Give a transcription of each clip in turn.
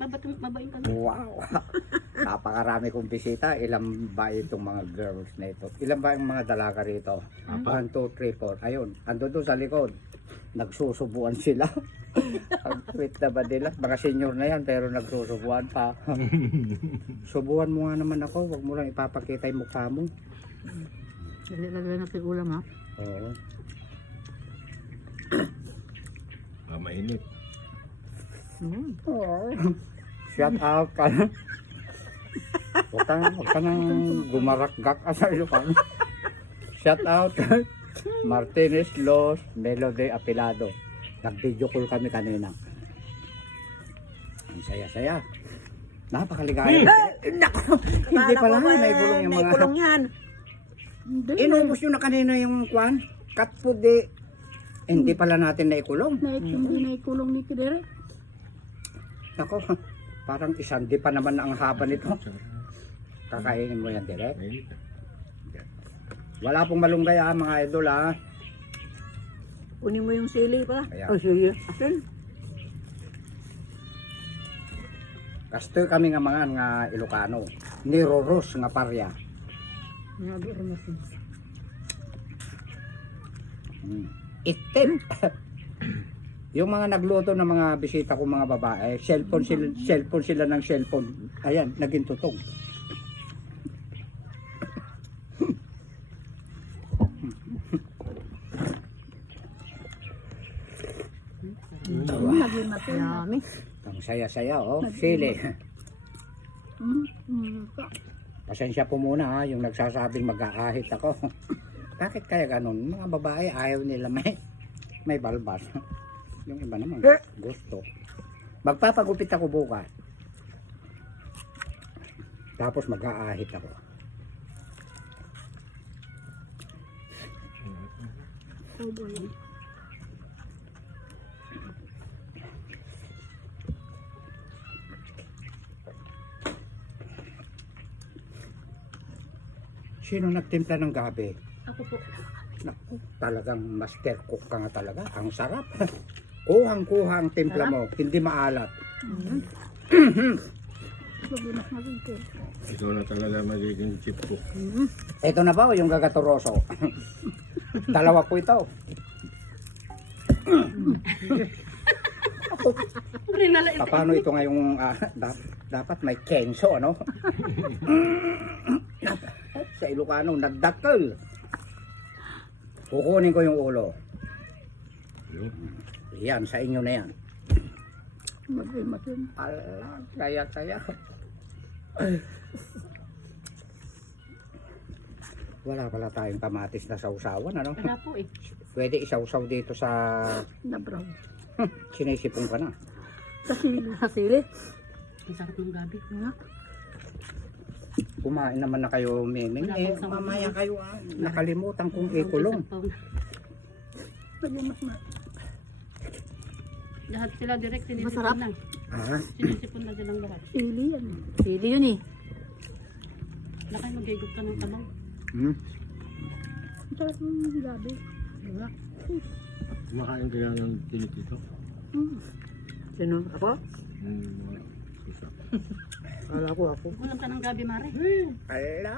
Mabayin ka na. Wow! Napakarami kong bisita. Ilan ba itong mga girls na ito? Ilan ba yung mga dalaga rito? 1, 2, 3, 4. Ayun, ando doon sa likod. Nagsusubuan sila. Ang sweet na ba nila? Mga senior na yan pero nagsusubuan pa. Subuan mo nga naman ako. Huwag mo lang ipapakita yung mukha mo. Lagay natin ulam ha. Oo. Mainit. Oh. Shout out ka na. Huwag ka nang gumarakgak sa ilukan. Shout out Martinez Los Melody Apilado. Nag-video call kami kanina. Ang saya-saya. Napakaligaya. Nako! Hindi pala. Naigulong yung mga... Naikulong yan. Inubos yun na kanina yung kwan. Cat food eh. Hindi pala natin naikulong. Hindi naikulong ni Kidere. Ako, parang isang di pa naman ang haba nito. Kakainin mo yan direct. Mainit. Wala pong malunggay mga idol ha. Kunin mo yung sili pala. Ayan. Oh, sige. Asin. Kastoy kami nga mga nga Ilocano. Niroros nga parya. Itim. Yung mga nagluto ng mga bisita ko mga babae, cellphone sila ng cellphone. Ayan, naging tutog. Yummy. Ang saya-saya oh, sili. Pasensya po muna ha, yung nagsasabing mag-aahit ako. Bakit kaya ganun? Mga babae ayaw nila may balbas. Yung iba naman gusto. Magpapagupit ako bukas. Tapos mag-aahit ako. Oh boy. Sino nagtimpla ng gabi? Ako po. Naku, talagang master cook ka nga talaga. Ang sarap. Kuhang-kuha ang timpla mo. Hindi maalat. Ikaw na talaga magiging chip cook. Ito na ba yung gagatoroso? Dalawa po ito. Paano ito ngayong dapat may kenso ano? Sa Ilocano nagdakkel. Kukunin ko yung ulo. Yan, sa inyo na yan. Ala, kaya. Wala pala tayong kamatis na sausawan, ano? Wala po eh. Pwede isausaw dito sa... Na-brown. Sinisipon ka na. Sa sili. Ang sarap ng gabi. Kumain naman na kayo, Miming. Wala Eh, pang sabaw. mamaya kayo, nakalimutan kong ikulong. Lahat sila direct sinisipon Masarap. lang. Ah, Sinisipon lang silang lahat. Sili yan. Sili yun eh. Lakay mag-igop ka ng tabaw. Sarap ng gabi. Kumakain kaya ng tinik ito. Sino? Ako? Mga susa. Kala ko ako. Ulam ka ng gabi, Mare. ala.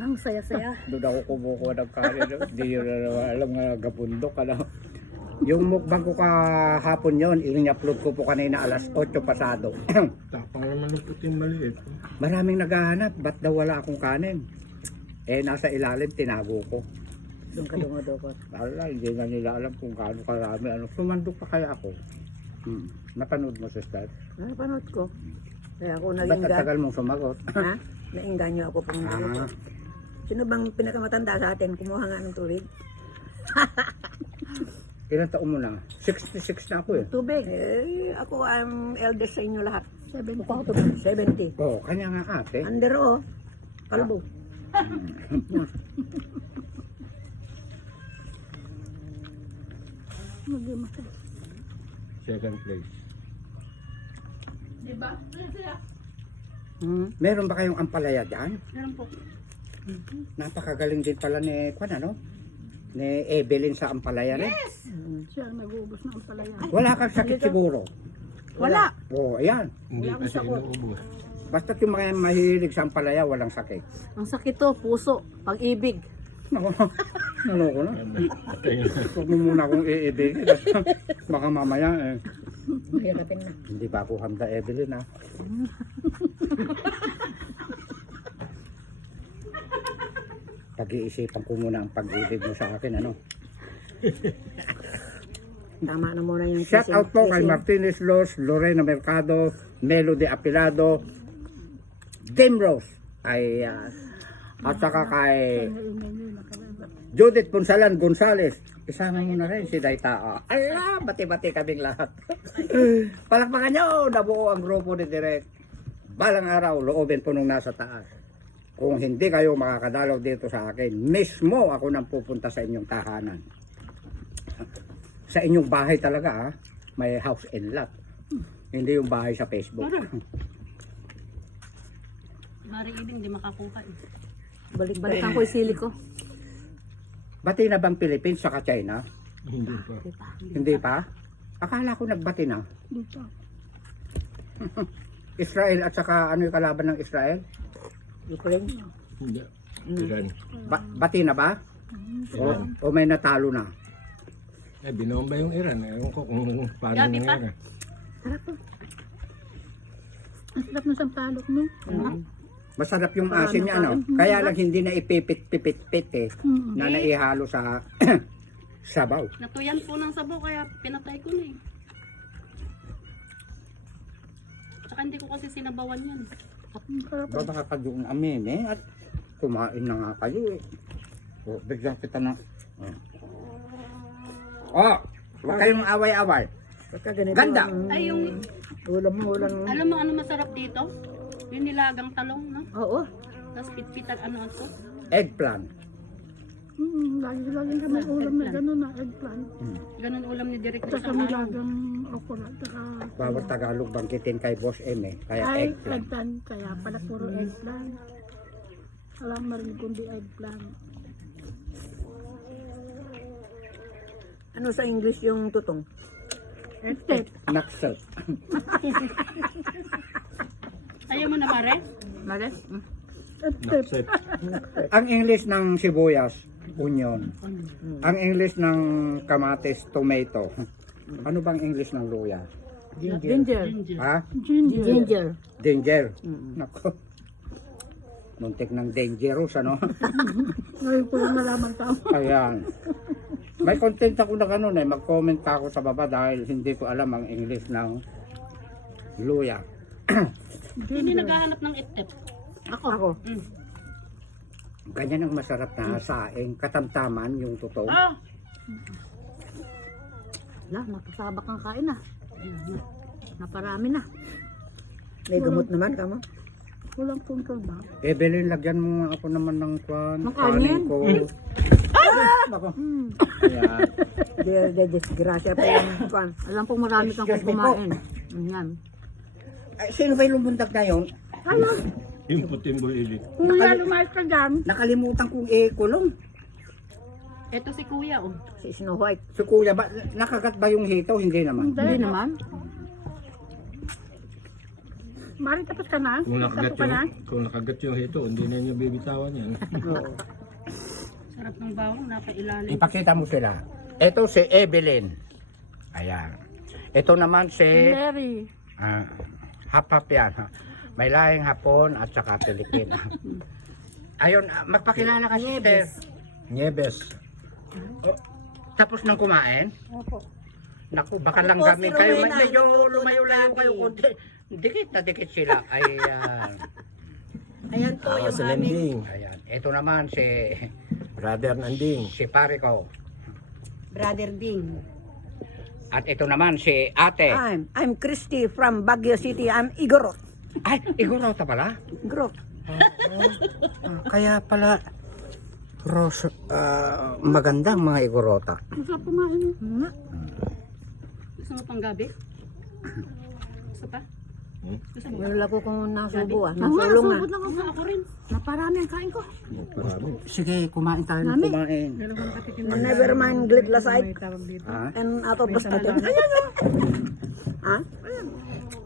Ang saya-saya. Doon ako kumukuha ng kanin. Hindi nyo na naman alam nga gabundok. Ano. Yung mukbang ko kahapon yon, in-upload ko po kanina alas 8 pasado. Tapang naman ng puting maliit. Maraming naghahanap, ba't daw wala akong kanin? Eh, nasa ilalim, tinago ko. Doon ka dumadukot. Ala, hindi na nila alam kung gaano karami. Ano, sumandok pa kaya ako? Napanood mo, sister? Napanood ko. Kaya ako Ba't naging ang tagal mong sumagot? Ha? Nainganyo ako pang Ah, Sino bang pinakamatanda sa atin? Kumuha nga ng tubig. ilang taon mo na? 66 na ako eh. Tubig. Eh, ako ang eldest sa inyo lahat. 70. Oo, kanya nga ate. Under oh. Kalbo. Second place. Diba? Meron ba kayong ampalaya dyan? Meron po. Napakagaling din pala ni Kwan, ano? Ni Evelyn sa ampalaya rin. Siya ang nag-uubos ng ampalaya. Wala kang sakit siguro. Wala. Oo, ayan. Hindi Wala akong kasi sakot. inuubos. Basta yung mga mahilig sa ampalaya, walang sakit. Ang sakit to, puso, pag-ibig. Naku, naloko na. Patay na. Huwag mo muna akong iibigin. Baka mamaya eh. Mahirapin na. Hindi pa ako handa, Evelyn ha. Pag-iisipan ko muna ang pag-ibig mo sa akin, ano? Tama na muna yung Shout out po kay kissing. Martinez Los, Lorena Mercado, Melody Apilado, Tim Rose, ay, at saka kay Judith Punsalan Gonzales. Isama mo na rin si Daita. Ala, bati-bati kaming lahat. Palakpakan nyo, nabuo ang grupo ni Direk. Balang araw, loobin po nung nasa taas. Kung hindi kayo makakadalaw dito sa akin, mismo ako nang pupunta sa inyong tahanan. Sa inyong bahay talaga, ha? May house and lot. Hindi yung bahay sa Facebook. Mari ibig, hindi makakuha eh. Balikan Balikan ko yung sili ko. Bati na bang Philippines saka China? Hindi pa. Hindi pa? Akala ko nagbati na. Israel at saka ano yung kalaban ng Israel? Ukraine. Hindi. Iran. Bati na ba? O may natalo na? Eh, binomba yung Iran. Ewan ko kung paano Gabi pa. nangyari. Ang sarap ng sampalok, no? Masarap yung asim niya, no? Kaya lang hindi na ipipit-pipit eh. Na naihalo sa sabaw. Natuyan po ng sabaw, kaya pinatay ko na eh. Tsaka hindi ko kasi sinabawan yan. Baka ka doon amin eh. At kumain na nga kayo eh. O, bigyan kita na. Oh! Huwag kayong away-away. Basta ganito Ganda. ang Ay, yung, ulam. alam mo ano masarap dito? Yung nilagang talong, no? Oo. Tapos pitpitan, ano ito? Eggplant. Lagi kami ulam na gano'n na eggplant. Ganun ulam ni Direk Tsaka sa may araw. lagang okra. Tsaka Bawat Tagalog bangkitin kay Boss M eh. Kaya ay eggplant. eggplant. Kaya pala puro eggplant. Alam mo rin kundi eggplant. Ano sa English yung tutong? Step. Naksel. Ayaw mo na, Mare? Mare? Step. Nakset. Ang English ng sibuyas, onion. Ang English ng kamatis, tomato. Ano bang English ng luya? Ginger. Ginger. Ha? Ginger. Danger. Nako. Muntik ng dangerous, ano? Ngayon ko lang nalaman tao. Ayan. May content ako na ganun eh. Mag-comment ka ako sa baba dahil hindi ko alam ang English ng luya. Hindi naghahanap ng itip. Ako. Ganyan ang masarap na saing. Katamtaman yung totoo. Ah! Wala, napasabak ang kain na. Naparami na. May gamot naman, kamo. Walang control ba? Evelyn, lagyan mo nga ako naman ng kwan. Ng kanin? Ko. Nako. Ayan. De disgrasya pa yung kwan. Alam po marami kang Excuse me kumain. Yan. Ay, sino ba yung lumundag na yun? Yung puting bulilit. Kuya, lumayas ka dyan. Nakalimutan kong i-kulong. Ito si Kuya, oh. Si Snow White. Si kuya ba, nakagat ba yung hito? Hindi naman. Hindi naman. Mari, tapos ka na? Kung nakagat yung hito, hindi na niyo bibitawan yan. Oo. Sarap ng bawang, napailalim. Ipakita mo sila. Ito si Evelyn. Ayan. Ito naman si Mary. Hap-hap yan. Ha? May lahing Hapon at saka Pilipina. Ayun, magpakilala ka sister. Nieves. Oh, tapos nang kumain? Opo. Naku, baka lang Opo, gamin si kayo. Rowena, Medyo nagluto ng lumayo-layo gabi. kayo konti. Dikit na dikit sila. Ayan. Ayan po yung si aming Landing. Ayan. Ito naman si Brother Nanding. pare ko. Brother Ding. At ito naman si ate. I'm Christy from Baguio City. I'm Igorot. Ay, Igorota pala? Igorot. Kaya pala magandang mga Igorota. Masarap kumain. Gusto mo pang gabi? Gusto pa? Gusto mo? Wala ko kung nasubo Oo nga, Nasulong na. nasubot lang ako. Ako rin. Naparami ang kain ko. Marami. Sige, kumain tayo ng kumain. Never mind glit laside. Ha? And out of bastatin. Ayan o. Ha? Ayan.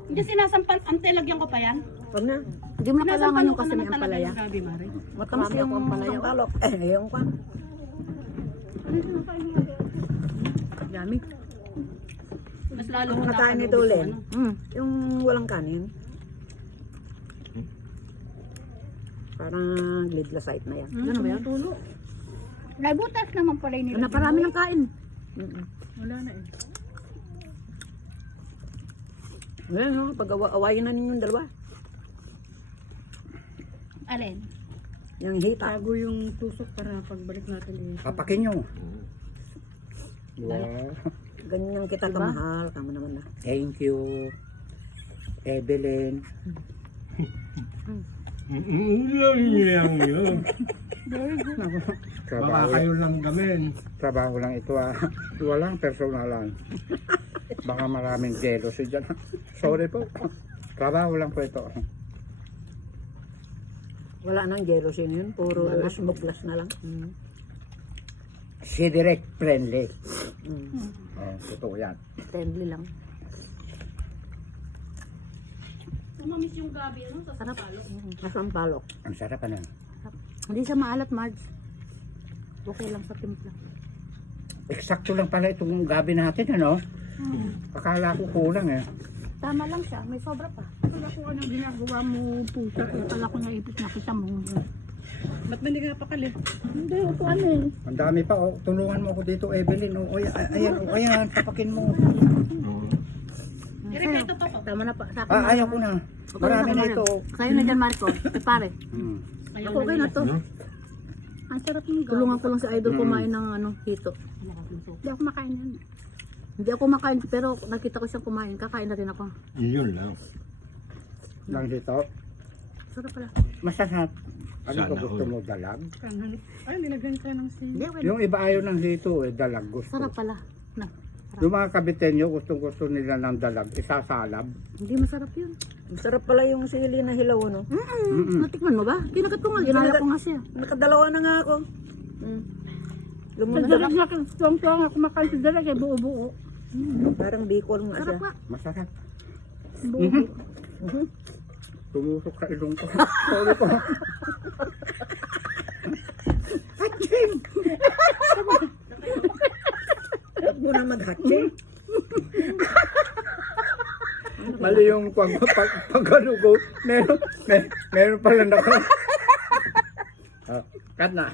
Hindi sinasampal, ante, lagyan ko pa yan. Huwag na. Hindi mo na kailangan yung kasi may naman talaga ampalaya. yung gabi, Mari. Matamis yung sampalok. Yung kwan. Dami. Mas lalo Ang ko nakain nakakalubi nito yung ulit. ano. Yung walang kanin. Parang glidlasite na yan. Ano ba yan? Tulo. Naibutas naman pala yun. Naparami ng kain. Wala na eh. Ayan, no? Pag-awayin na ninyong dalawa. Alin? Yung hita. Tago yung tusok para pagbalik natin eh. Papakin nyo. Wow. Ganyan kita kamahal. Kamo naman na. Thank you. Evelyn. Yun. Trabaho, Baka kayo lang gamin. trabaho lang ito ah. Walang personalan. Baka maraming jealousy dyan. Sorry po. Trabaho lang po ito. Wala nang jealousy yun. Puro smoke glass na lang. Si direct friendly. Mm. Oh, totoo yan. Friendly lang. Umamis yung gabi, ano? Sa sarap. Masampalok. Ang sarap ano. Hindi siya maalat, Marge. Okay lang sa timpla. Eksakto lang pala itong gabi natin ano. Akala ko kulang eh. Tama lang siya. May sobra pa. Wala ko anong ginagawa mo pusa. Kaya pala ko naipit na kita mo. Ba't ba hindi ka napakali? Hindi, ito ano eh. Ang dami pa oh. Tulungan mo ako dito Evelyn. Oh, ayan, papakin mo. Direk, ito to ko. Tama na pa. Sa akin Ah, ayaw ko na. Marami na ito. Sa'yo na dyan, Marco. Pare. Hmm. Ayaw Okay na to. Ang sarap ng gawa. Tulungan ko lang si Idol kumain ng hito. Hindi ako makain yan. Hindi ako makain, pero nakita ko siyang kumain. Kakain na rin ako. Yun lang. Lang dito. Sarap pala. Masasarap. Ano Sana ko gusto all. mo dalag? Ay, nilagyan tayo ng sili. Hindi, okay. Yung iba ayaw ng hito eh, dalag gusto. Sarap pala. Na. Yung mga kabitenyo, gustong-gusto nila ng dalag, isasalab. Hindi masarap yun. Masarap pala yung sili na hilaw, no? Mm-mm. Natikman mo ba? Kinagat ko nga. Ginaya ko nga siya. Nakadalawa na nga ako. Sa Lumunod dalag na tuwang-tuwang ako makain sa dalag eh. Buo-buo. Parang bicol nga siya. Sarap nga. Masarap. Buo-buo. Tumusok sa ilong ko. Sorry po. Achim! Huwag mo na mag-hatching. Mali yung pag-ano ko. Meron pala na ko. Cut na.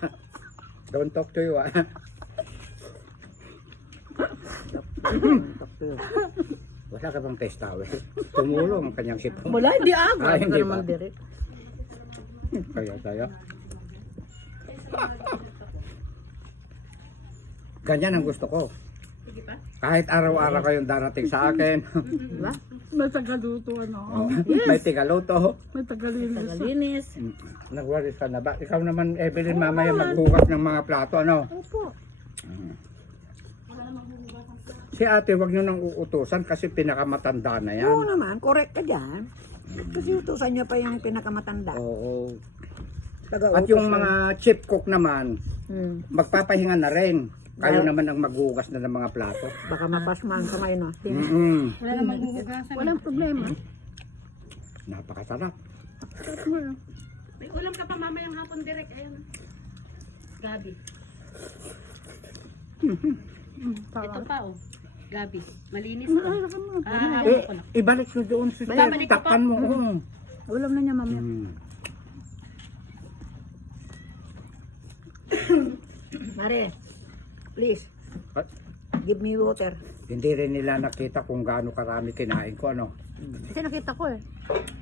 Don't talk to you ah. Wala ka bang test towel? Tumulong ang kanyang sipon. Wala, hindi ah. Ah, hindi Ka naman ba? direct. Kaya tayo. Ganyan ang gusto ko. Kahit araw-araw kayong darating sa akin. Diba? May tagaluto ano. Oh, may tigaloto. May tagalinis. Tagalinis. Nagwalis ka na ba? Ikaw naman, Evelyn, mamaya maghugas ng mga plato, ano? Opo. Si ate, wag nyo nang uutusan kasi pinakamatanda na yan. Oo naman, correct ka dyan. Kasi utusan niya pa yung pinakamatanda. Oo. Taga-utos At yung na. mga chief cook naman, magpapahinga na rin. Kayo Ba- naman ang maghugas na ng mga plato. Baka mapasma ang kamay, no? Mm-mm. Wala namang huhugasan. Walang problema. Napakasarap. Sarap mo yun. May ulam ka pa mamayang hapon, Direk. Ayan. Gabi. Ito pa, oh. Gabi. Malinis, oh. Ah, ko na. Ibalik nyo doon si Babalik ko pa. Takpan mo. oo. Ulam na niya, mamaya. Mare, please, At give me water. hindi rin nila nakita kung gaano karami kinain ko, ano. Kasi nakita ko eh.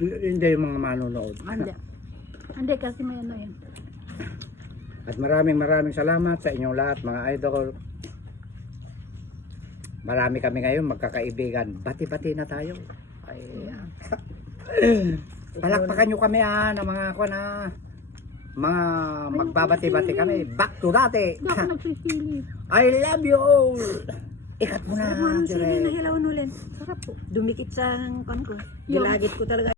Hindi yung mga manonood. Hindi. Hindi kasi may ano yan. At maraming salamat sa inyong lahat, mga idol. Marami kami ngayon magkakaibigan. Bati-bati na tayo. Ay, palakpakan nyo kami ng mga ako na mga magbabati-bati kami. Back to dati. Hindi ako nagsisili. I love you all. Ikat mo na. Sarap mo ang sili Direk. na hilaw nulin. Sarap po. Dumikit sa kan ko. Yung- Gilagit ko talaga.